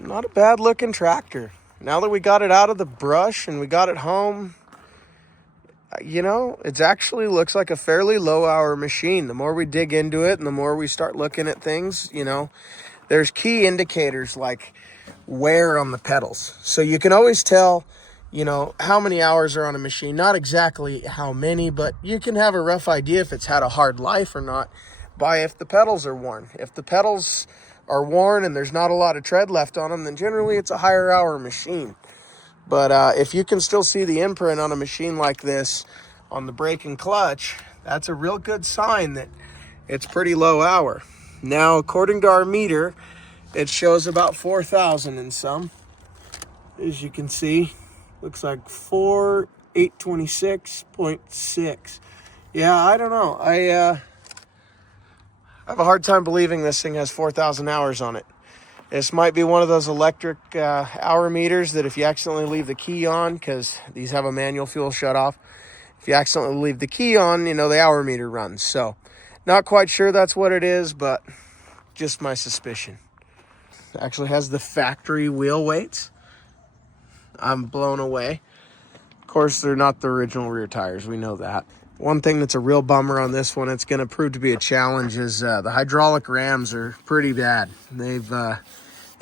Not a bad looking tractor. Now that we got it out of the brush and we got it home, it actually looks like a fairly low hour machine. The more we dig into it and the more we start looking at things, there's key indicators like wear on the pedals. So you can always tell, how many hours are on a machine. Not exactly how many, but you can have a rough idea if it's had a hard life or not by if the pedals are worn. If the pedals are worn and there's not a lot of tread left on them, then generally it's a higher hour machine. But if you can still see the imprint on a machine like this on the brake and clutch, that's a real good sign that it's pretty low hour. Now, according to our meter, it shows about 4,000 and some. As you can see, looks like 826.6. Yeah, I don't know. I have a hard time believing this thing has 4,000 hours on it. This might be one of those electric hour meters that if you accidentally leave the key on, because these have a manual fuel shutoff, if you accidentally leave the key on, the hour meter runs. So, not quite sure that's what it is, but just my suspicion. It actually has the factory wheel weights. I'm blown away. Of course, they're not the original rear tires. We know that. One thing that's a real bummer on this one, it's going to prove to be a challenge, is the hydraulic rams are pretty bad. They've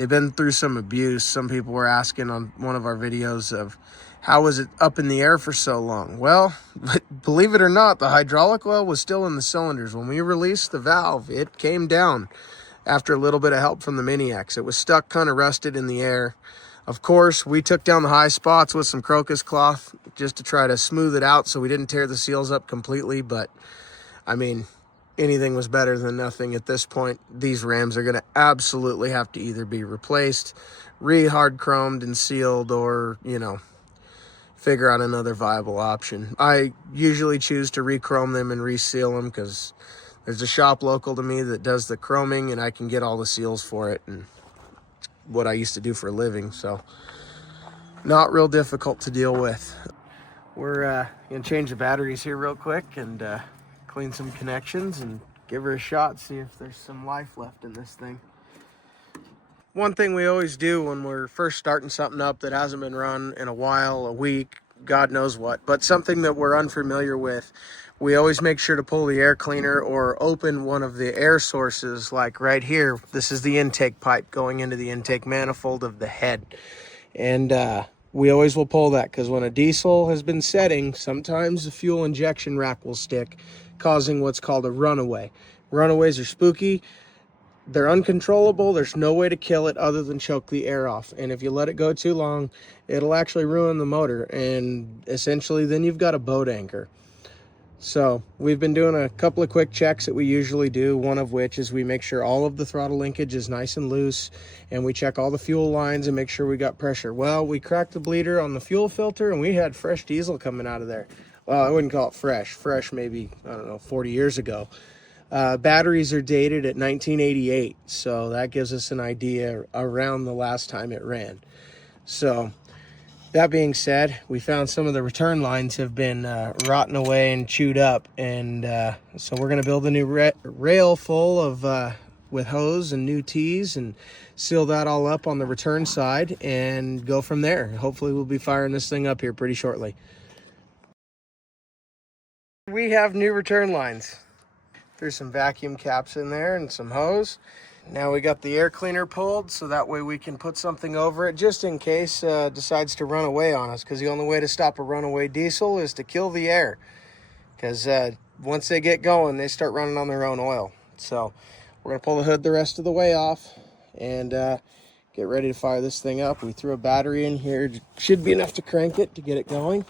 been through some abuse. Some people were asking on one of our videos of how was it up in the air for so long? Well, believe it or not, the hydraulic oil was still in the cylinders. When we released the valve, it came down after a little bit of help from the Mini-X. It was stuck kind of rusted in the air. Of course, we took down the high spots with some crocus cloth just to try to smooth it out so we didn't tear the seals up completely. But, I mean, anything was better than nothing at this point. These rams are going to absolutely have to either be replaced, re-hard chromed and sealed, or, figure out another viable option. I usually choose to re-chrome them and reseal them because there's a shop local to me that does the chroming and I can get all the seals for it, and what I used to do for a living, so not real difficult to deal with. We're gonna change the batteries here real quick and clean some connections and give her a shot, see if there's some life left in this thing. One thing we always do when we're first starting something up that hasn't been run in a while, a week, God knows what, but something that we're unfamiliar with, we always make sure to pull the air cleaner or open one of the air sources, like right here. This is the intake pipe going into the intake manifold of the head. And we always will pull that because when a diesel has been setting, sometimes the fuel injection rack will stick, causing what's called a runaway. Runaways are spooky. They're uncontrollable. There's no way to kill it other than choke the air off. And if you let it go too long, it'll actually ruin the motor. And essentially, then you've got a boat anchor. So we've been doing a couple of quick checks that we usually do, one of which is we make sure all of the throttle linkage is nice and loose, and we check all the fuel lines and make sure we got pressure. Well, we cracked the bleeder on the fuel filter and we had fresh diesel coming out of there. Well, I wouldn't call it fresh. Fresh maybe, 40 years ago. Batteries are dated at 1988, so that gives us an idea around the last time it ran. So that being said, we found some of the return lines have been rotting away and chewed up, and so we're going to build a new rail full of with hose and new tees and seal that all up on the return side and go from there. Hopefully we'll be firing this thing up here pretty shortly. We have new return lines. There's some vacuum caps in there and some hose. Now we got the air cleaner pulled so that way we can put something over it just in case decides to run away on us, because the only way to stop a runaway diesel is to kill the air, because once they get going they start running on their own oil. So we're going to pull the hood the rest of the way off and get ready to fire this thing up. We threw a battery in here. Should be enough to crank it to get it going.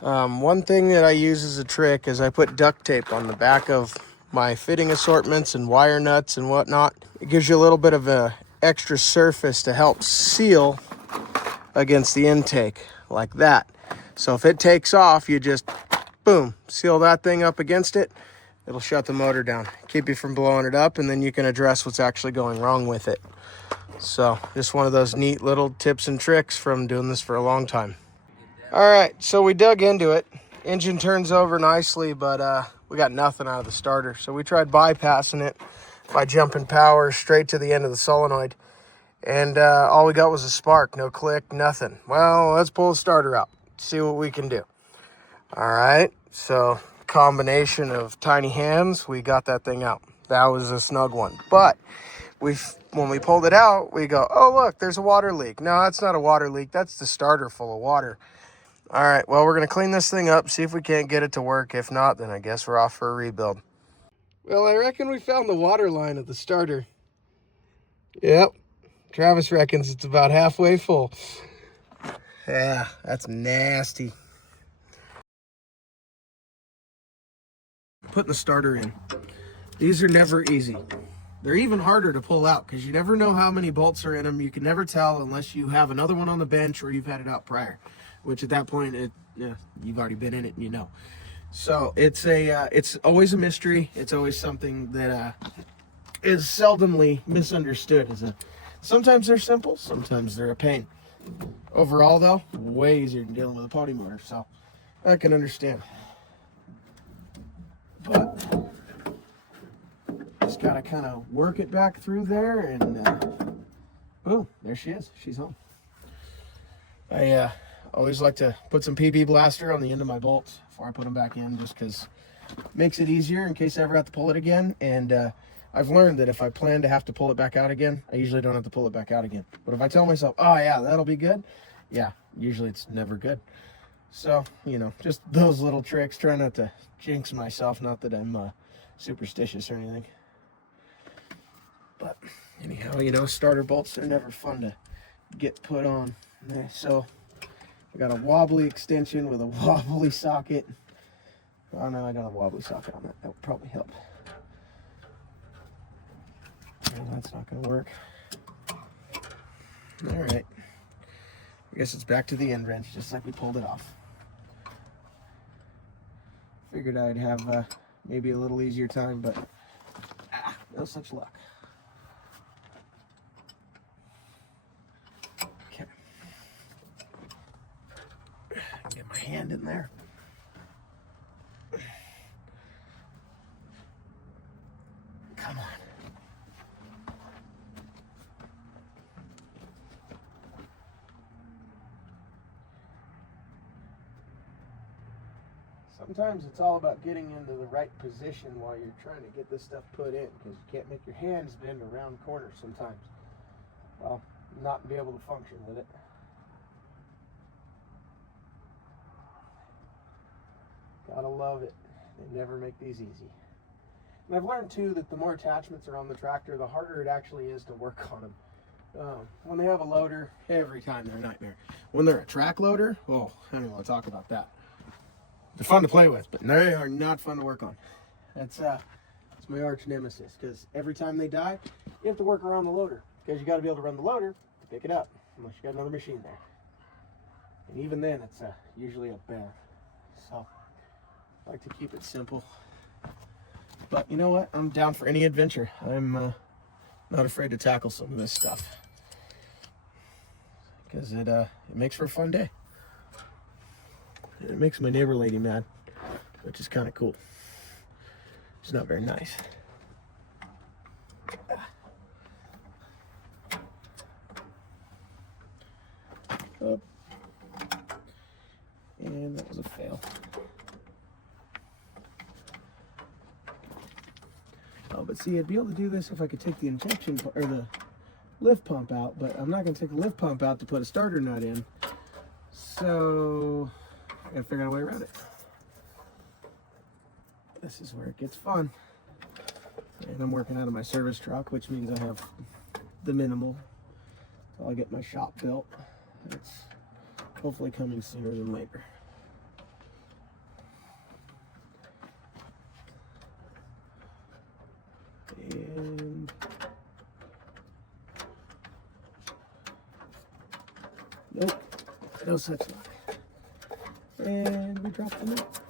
One thing that I use as a trick is I put duct tape on the back of my fitting assortments and wire nuts and whatnot. It gives you a little bit of a extra surface to help seal against the intake like that. So if it takes off, you just boom, seal that thing up against it. It'll shut the motor down, keep you from blowing it up, and then you can address what's actually going wrong with it. So just one of those neat little tips and tricks from doing this for a long time. All right, so we dug into it. Engine turns over nicely, but we got nothing out of the starter. So we tried bypassing it by jumping power straight to the end of the solenoid. And all we got was a spark, no click, nothing. Well, let's pull the starter out, see what we can do. All right, so combination of tiny hands, we got that thing out. That was a snug one. But when we pulled it out, we go, oh, look, there's a water leak. No, that's not a water leak. That's the starter full of water. All right, well, we're going to clean this thing up, see if we can't get it to work. If not, then I guess we're off for a rebuild. Well, I reckon we found the water line of the starter. Yep. Travis reckons it's about halfway full. Yeah, that's nasty. Putting the starter in. These are never easy. They're even harder to pull out because you never know how many bolts are in them. You can never tell unless you have another one on the bench or you've had it out prior, which at that point, you've already been in it and you know. So it's always a mystery. It's always something that is seldomly misunderstood. Sometimes they're simple, sometimes they're a pain. Overall, though, way easier than dealing with a pony motor, so I can understand. But just gotta kind of work it back through there, and boom, there she is. She's home. I always like to put some PP blaster on the end of my bolts before I put them back in, just because it makes it easier in case I ever have to pull it again. And I've learned that if I plan to have to pull it back out again, I usually don't have to pull it back out again. But if I tell myself, oh yeah, that'll be good, yeah, usually it's never good. So, just those little tricks, try not to jinx myself, not that I'm superstitious or anything. But anyhow, starter bolts are never fun to get put on. So I got a wobbly extension with a wobbly socket. Oh no, I got a wobbly socket on that. That would probably help. Well, that's not going to work. All right. I guess it's back to the end wrench, just like we pulled it off. Figured I'd have maybe a little easier time, but no such luck. Okay. Get my hand in there. Come on. Sometimes it's all about getting into the right position while you're trying to get this stuff put in, because you can't make your hands bend around corners sometimes. Well, not be able to function with it. Gotta love it. They never make these easy. And I've learned too that the more attachments are on the tractor, the harder it actually is to work on them. When they have a loader, every time they're a nightmare. When they're a track loader, oh, I don't want to talk about that. They're fun to play with, but they are not fun to work on. That's my arch nemesis, because every time they die, you have to work around the loader, because you got to be able to run the loader to pick it up, unless you got another machine there. And even then, it's usually a bear. So I like to keep it simple. But you know what? I'm down for any adventure. I'm not afraid to tackle some of this stuff, because it makes for a fun day. It makes my neighbor lady mad, which is kind of cool. It's not very nice. Up. And that was a fail. Oh, but see, I'd be able to do this if I could take the injection or the lift pump out, but I'm not going to take the lift pump out to put a starter nut in. So I gotta figure out a way around it. This is where it gets fun. And I'm working out of my service truck, which means I have the minimal. So I'll get my shop built. It's hopefully coming sooner than later. And nope, no such luck. And we dropped the nut.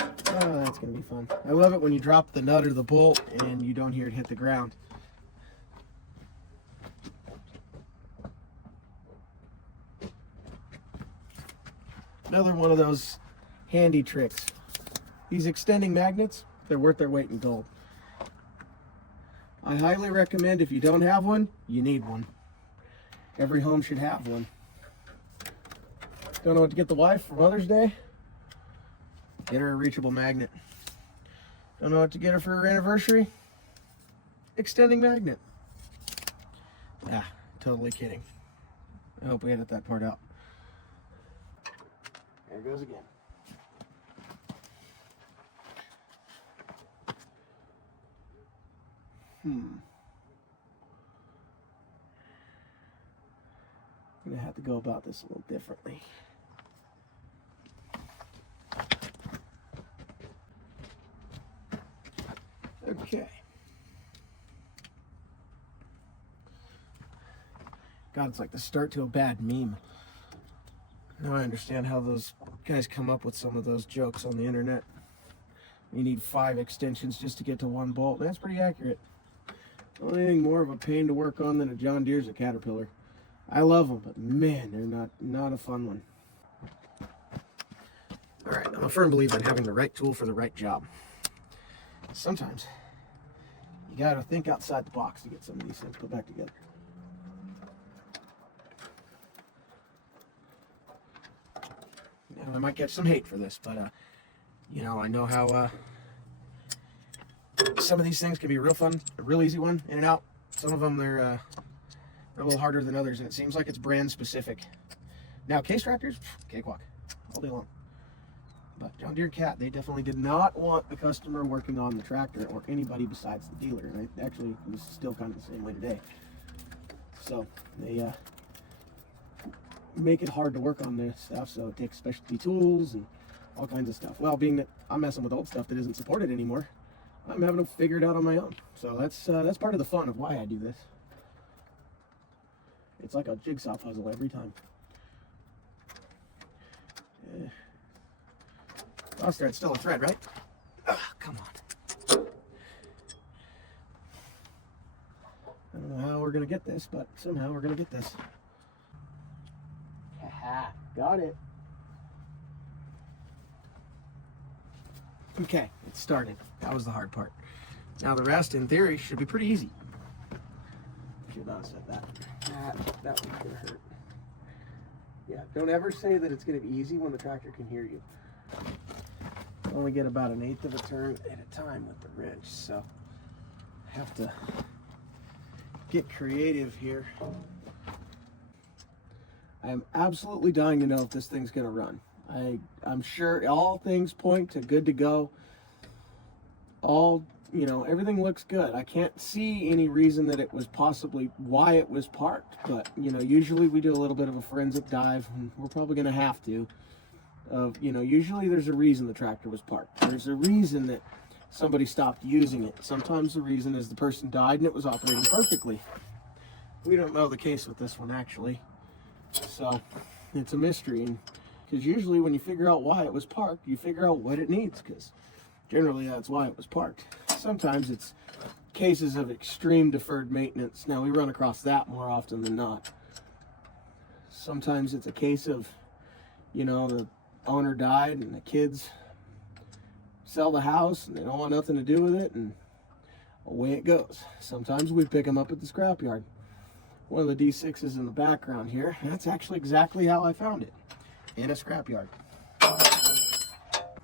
Oh, that's going to be fun. I love it when you drop the nut or the bolt and you don't hear it hit the ground. Another one of those handy tricks. These extending magnets, they're worth their weight in gold. I highly recommend, if you don't have one, you need one. Every home should have one. Don't know what to get the wife for Mother's Day? Get her a reachable magnet. Don't know what to get her for her anniversary? Extending magnet. Ah, totally kidding. I hope we edit that part out. There it goes again. I'm gonna have to go about this a little differently. Okay. God, it's like the start to a bad meme. Now I understand how those guys come up with some of those jokes on the internet. You need 5 extensions just to get to 1 bolt. That's pretty accurate. Only anything more of a pain to work on than a John Deere's a Caterpillar. I love them, but man, they're not a fun one. All right, I'm a firm believer in having the right tool for the right job. Sometimes you gotta think outside the box to get some of these things put back together. Now, I might get some hate for this, but you know, I know how some of these things can be real fun, a real easy one, in and out. Some of them, they're a little harder than others, and it seems like it's brand specific. Now, case tractors, cakewalk, all day long. But John Deere Cat, they definitely did not want the customer working on the tractor or anybody besides the dealer. And actually, this is still kind of the same way today. So they make it hard to work on this stuff, so it takes specialty tools and all kinds of stuff. Well, being that I'm messing with old stuff that isn't supported anymore, I'm having to figure it out on my own. So that's part of the fun of why I do this. It's like a jigsaw puzzle every time. Lost thread, still a thread, right? Ugh, come on. I don't know how we're gonna get this, but somehow we're gonna get this. Haha, got it. Okay, it started. That was the hard part. Now the rest, in theory, should be pretty easy. Should not have said that. That one's gonna hurt. Yeah, don't ever say that it's gonna be easy when the tractor can hear you. I only get about 1/8 of a turn at a time with the wrench, so I have to get creative here. I am absolutely dying to know if this thing's gonna run. I'm sure all things point to good to go. Everything looks good. I can't see any reason that it was possibly why it was parked, but usually we do a little bit of a forensic dive, and we're probably gonna have to. Usually there's a reason the tractor was parked. There's a reason that somebody stopped using it. Sometimes the reason is the person died and it was operating perfectly. We don't know the case with this one, actually. So it's a mystery. Because usually when you figure out why it was parked, you figure out what it needs, because generally that's why it was parked. Sometimes it's cases of extreme deferred maintenance. Now, we run across that more often than not. Sometimes it's a case of, the owner died and the kids sell the house and they don't want nothing to do with it, and away it goes. Sometimes we pick them up at the scrapyard. One of the D6s in the background here, that's actually exactly how I found it, in a scrapyard. That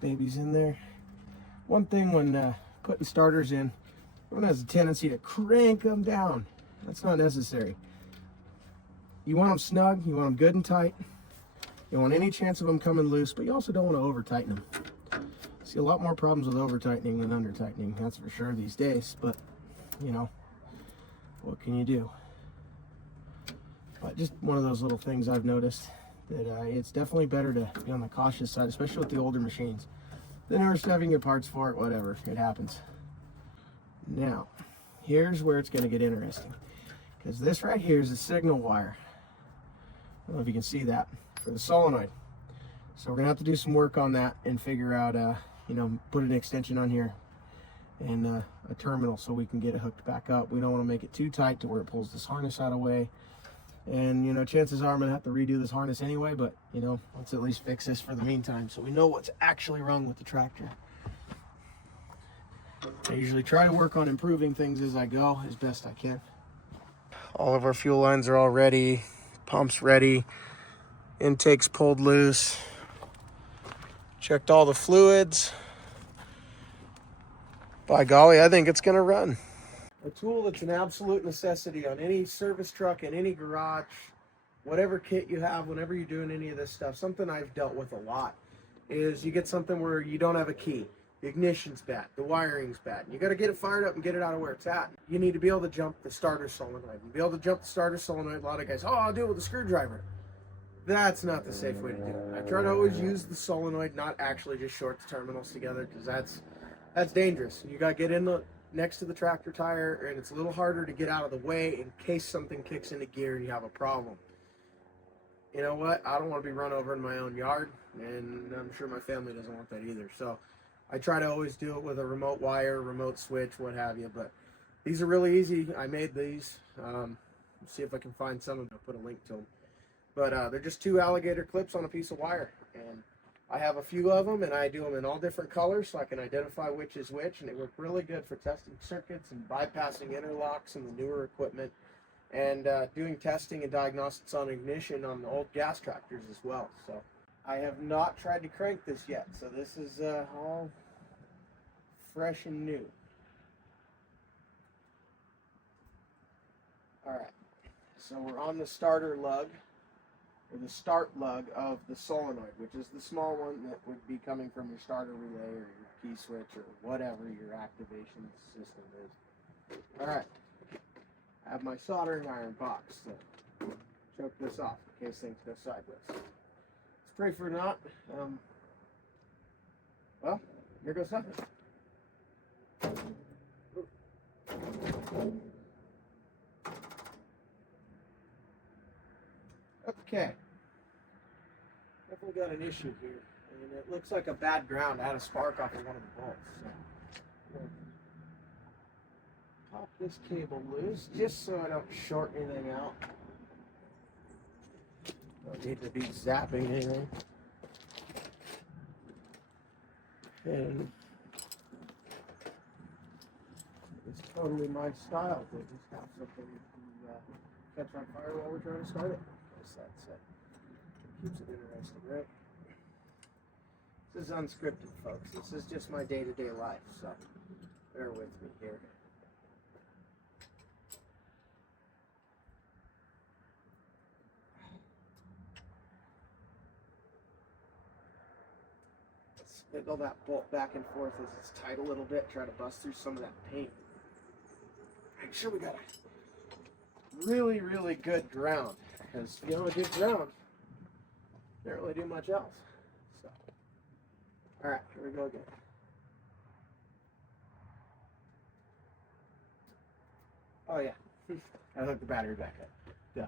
baby's in there. One thing when putting starters in, everyone has a tendency to crank them down. That's not necessary. You want them snug, you want them good and tight. You don't want any chance of them coming loose, but you also don't want to over tighten them. See a lot more problems with over tightening than under tightening, that's for sure these days, but what can you do? But just one of those little things I've noticed, that it's definitely better to be on the cautious side, especially with the older machines. The newer stuff, you can get parts for it, whatever, it happens. Now, here's where it's going to get interesting, because this right here is a signal wire. I don't know if you can see that, for the solenoid. So we're going to have to do some work on that and figure out, put an extension on here and a terminal so we can get it hooked back up. We don't want to make it too tight to where it pulls this harness out of the way. And, chances are I'm going to have to redo this harness anyway, but, let's at least fix this for the meantime so we know what's actually wrong with the tractor. I usually try to work on improving things as I go as best I can. All of our fuel lines are all ready, pumps ready, intakes pulled loose. Checked all the fluids. By golly, I think it's gonna run. A tool that's an absolute necessity on any service truck, in any garage, whatever kit you have, whenever you're doing any of this stuff, something I've dealt with a lot is you get something where you don't have a key. The ignition's bad, the wiring's bad. You got to get it fired up and get it out of where it's at. You need to be able to jump the starter solenoid. And be able to jump the starter solenoid, a lot of guys, oh, I'll do it with a screwdriver. That's not the safe way to do it. I try to always use the solenoid, not actually just short the terminals together, because that's dangerous. You got to get in the next to the tractor tire, and it's a little harder to get out of the way in case something kicks into gear and you have a problem. You know what? I don't want to be run over in my own yard, and I'm sure my family doesn't want that either. So I try to always do it with a remote wire, remote switch, what have you. But these are really easy. I made these. See if I can find some of them. I'll put a link to them. But they're just 2 alligator clips on a piece of wire. And I have a few of them, and I do them in all different colors so I can identify which is which. And they work really good for testing circuits and bypassing interlocks and the newer equipment. And doing testing and diagnostics on ignition on the old gas tractors as well. So I have not tried to crank this yet. So this is all fresh and new. All right. So we're on the starter lug, or the start lug of the solenoid, which is the small one that would be coming from your starter relay or your key switch or whatever your activation system is. All right. I have my soldering iron box to choke this off in case things go sideways. Let's pray for not. Well, here goes nothing. Okay. Definitely got an issue here. And it looks like a bad ground. I had a spark off of one of the bolts. So pop this cable loose just so I don't short anything out. Don't need to be zapping anything. And it's totally my style to just have something to catch on fire while we're trying to start it. That's keeps it interesting, right? This is unscripted, folks. This is just my day-to-day life, so bear with me here. Wiggle that bolt back and forth as it's tight a little bit, try to bust through some of that paint. Make sure we got a really, really good ground, because if you have a good ground, you can't really do much else. So, all right, here we go again. Oh yeah, I hooked the battery back up. Duh.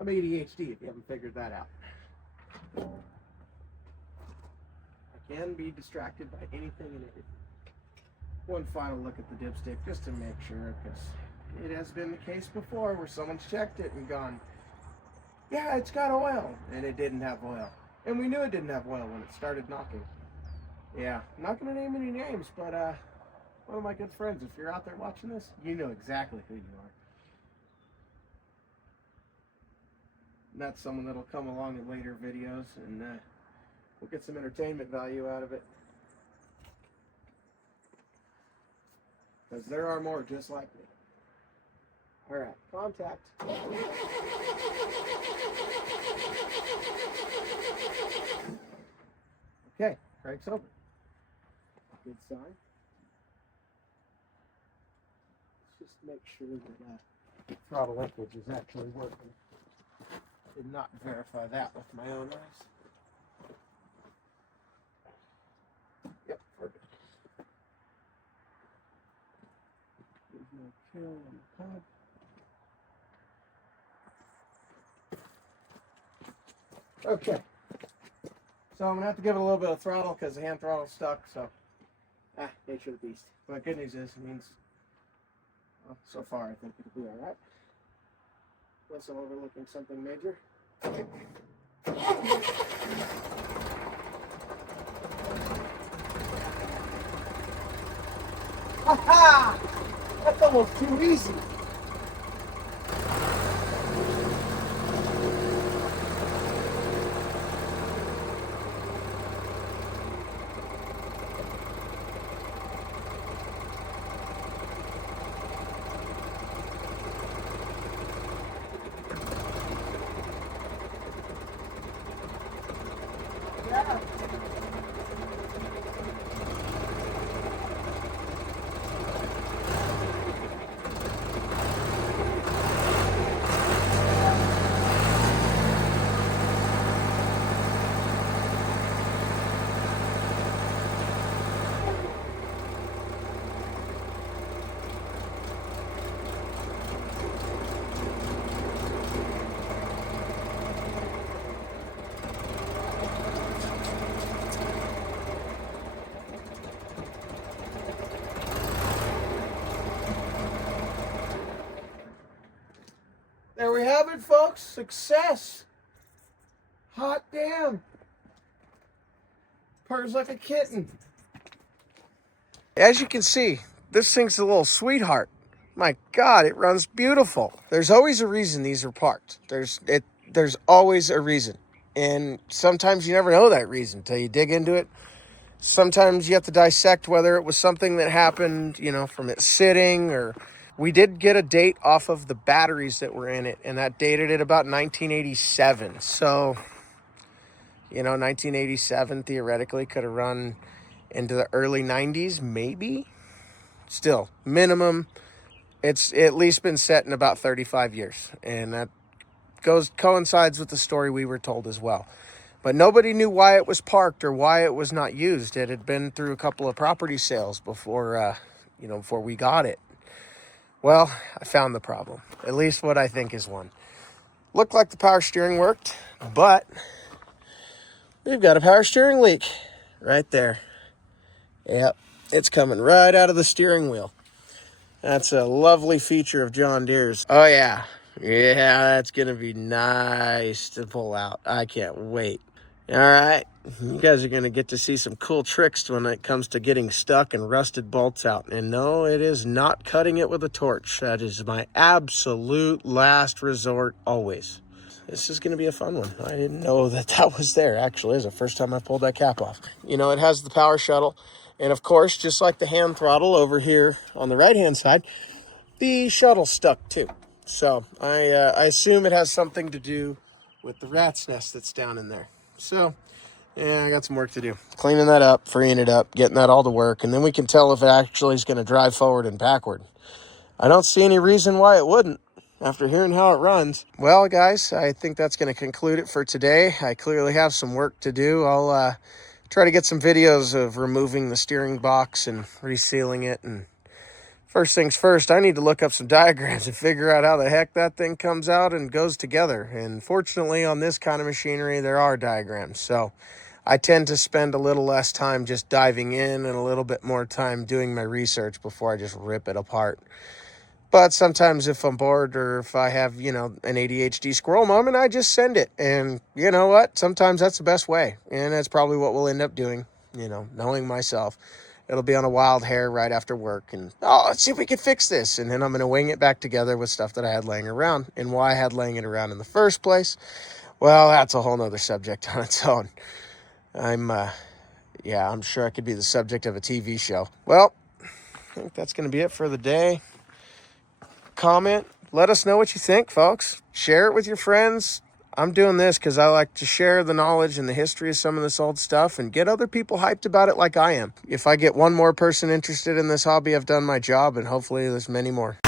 I'm ADHD if you haven't figured that out. I can be distracted by anything and everything. One final look at the dipstick just to make sure, because it has been the case before where someone's checked it and gone, yeah, it's got oil, and it didn't have oil. And we knew it didn't have oil when it started knocking. Yeah, I'm not going to name any names, but one of my good friends, if you're out there watching this, you know exactly who you are. And that's someone that'll come along in later videos, and we'll get some entertainment value out of it. Because there are more just like me. All right, contact. Okay, crank's open. Good sign. Let's just make sure that throttle linkage is actually working. Did not verify that with my own eyes. Yep, perfect. There's no kill on the pad. Okay. So I'm going to have to give it a little bit of throttle because the hand throttle's stuck, so nature of the beast. But good news is, it means, well, so far I think it'll be alright. Unless I'm overlooking something major. Ha! That's almost too easy. Yeah. There we have it, folks. Success. Hot damn. Purrs like a kitten. As you can see, this thing's a little sweetheart. My God, it runs beautiful. There's always a reason these are parked. There's always a reason. And sometimes you never know that reason until you dig into it. Sometimes you have to dissect whether it was something that happened, from it sitting, or we did get a date off of the batteries that were in it, and that dated it about 1987. So, 1987 theoretically could have run into the early 90s, maybe. Still, minimum, it's at least been set in about 35 years, and that coincides with the story we were told as well. But nobody knew why it was parked or why it was not used. It had been through a couple of property sales before we got it. Well, I found the problem, at least what I think is one. Looked like the power steering worked, but we've got a power steering leak right there. Yep, it's coming right out of the steering wheel. That's a lovely feature of John Deere's. Oh, yeah. Yeah, that's going to be nice to pull out. I can't wait. All right, you guys are going to get to see some cool tricks when it comes to getting stuck and rusted bolts out. And no, it is not cutting it with a torch. That is my absolute last resort always. This is going to be a fun one. I didn't know that was there, actually. It's the first time I pulled that cap off. It has the power shuttle. And, of course, just like the hand throttle over here on the right-hand side, the shuttle's stuck, too. So I assume it has something to do with the rat's nest that's down in there. So, yeah, I got some work to do. Cleaning that up, freeing it up, getting that all to work, and then we can tell if it actually is going to drive forward and backward. I don't see any reason why it wouldn't after hearing how it runs. Well, guys, I think that's going to conclude it for today. I clearly have some work to do. I'll try to get some videos of removing the steering box and resealing it. And first things first, I need to look up some diagrams and figure out how the heck that thing comes out and goes together. And fortunately, on this kind of machinery, there are diagrams. So I tend to spend a little less time just diving in and a little bit more time doing my research before I just rip it apart. But sometimes if I'm bored or if I have, an ADHD squirrel moment, I just send it. And you know what? Sometimes that's the best way. And that's probably what we'll end up doing, knowing myself. It'll be on a wild hair right after work. And, let's see if we can fix this. And then I'm going to wing it back together with stuff that I had laying around. And why I had laying it around in the first place, well, that's a whole nother subject on its own. I'm sure I could be the subject of a TV show. Well, I think that's going to be it for the day. Comment. Let us know what you think, folks. Share it with your friends. I'm doing this because I like to share the knowledge and the history of some of this old stuff and get other people hyped about it like I am. If I get one more person interested in this hobby, I've done my job, and hopefully there's many more.